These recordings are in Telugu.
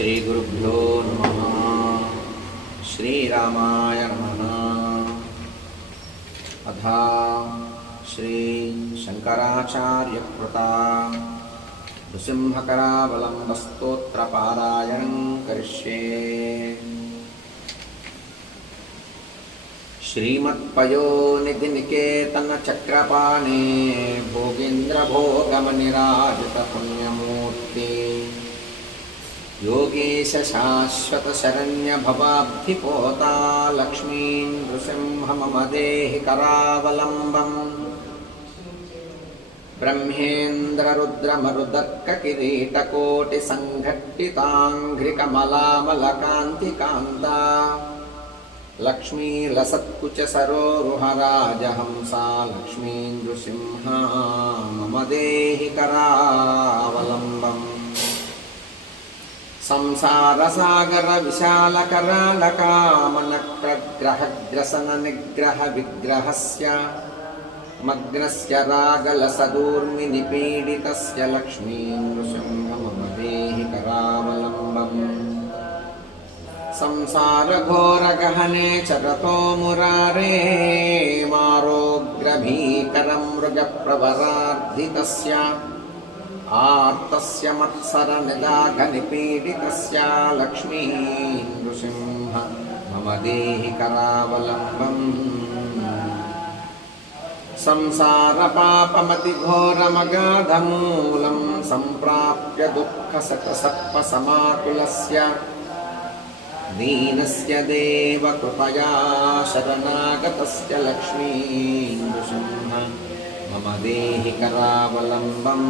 श्रीगुरुभ्यो नमः। श्रीरामाय नमः। अथा श्रीशङ्कराचार्यकृता नृसिंहकरावलम्बस्तोत्रपारायणं करिष्ये। श्रीमत्पयोनिधिनिकेतनचक्रपाणे भोगीन्द्रभोगमनिराजितपुण्यमूर्ति योगीशशाश्वतशरण्यभवाब्धिपोता लक्ष्मीं नृसिंह मम देहि करावलम्बम् ब्रह्मेन्द्ररुद्रमरुदक्ककिरीटकोटिसङ्घट्टिताङ्घ्रिकमलामलकान्तिकान्ता लक्ष्मीलसत्कुचसरोरुहराजहंसा लक्ष्मीं नृसिंहा मम देहि करावलम्बम् సంసారసాగర విశాలకరాళకామన ప్రగ్రహగ్రసన నిగ్రహ విగ్రహస్య మగ్నస్య రాగలసదూర్మి నిపీడితస్య లక్ష్మీ నృసింహమదేహి కరావలంబం సంసారఘోరగహనే చరతో మురారే మారోగ్రభీకరం మృగప్రవరార్ధితస్య आर्तस्य मत्सरनिदाघनिपीडितस्य लक्ष्मी नृसिंह मम देहि करावलम्बम् संसारपापमतिघोरमगाधमूलं सम्प्राप्य दुःखसकसर्पसमाकुलस्य दीनस्य देव कृपया शरणागतस्य लक्ष्मी नृसिंह मम देहि करावलम्बम्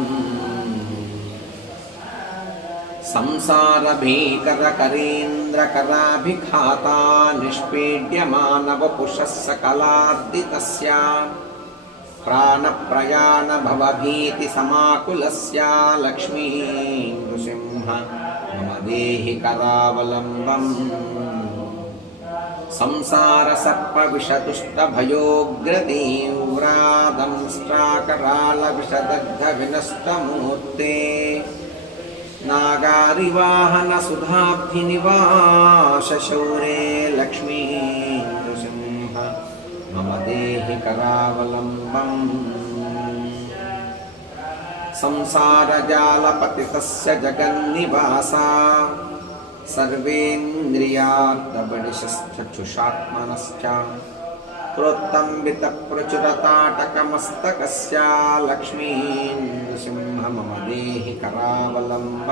संसारभीकरकरीन्द्रकराभिघाता निष्पीड्यमानवपुषः सकलार्दितस्य प्राणप्रयाणभवभीतिसमाकुलस्य लक्ष्मी नृसिंह मम देहि करावलम्बम् संसारसर्पविषदुष्टभयोग्रादंष्ट्राकरालविषदग्धविनष्टमूर्ते नागारिवाहनसुधाब्धिनिवासशौरे लक्ष्मी नृसिंह मम देहि करावलम्बम् संसारजालपतितस्य जगन्निवासा सर्वेन्द्रियार्दबडिशस्थचुषात्मनश्च प्रोत्तम्बितप्रचुरताटकमस्तकस्य लक्ष्मीं नृसिंह मम देहि करावलम्बम्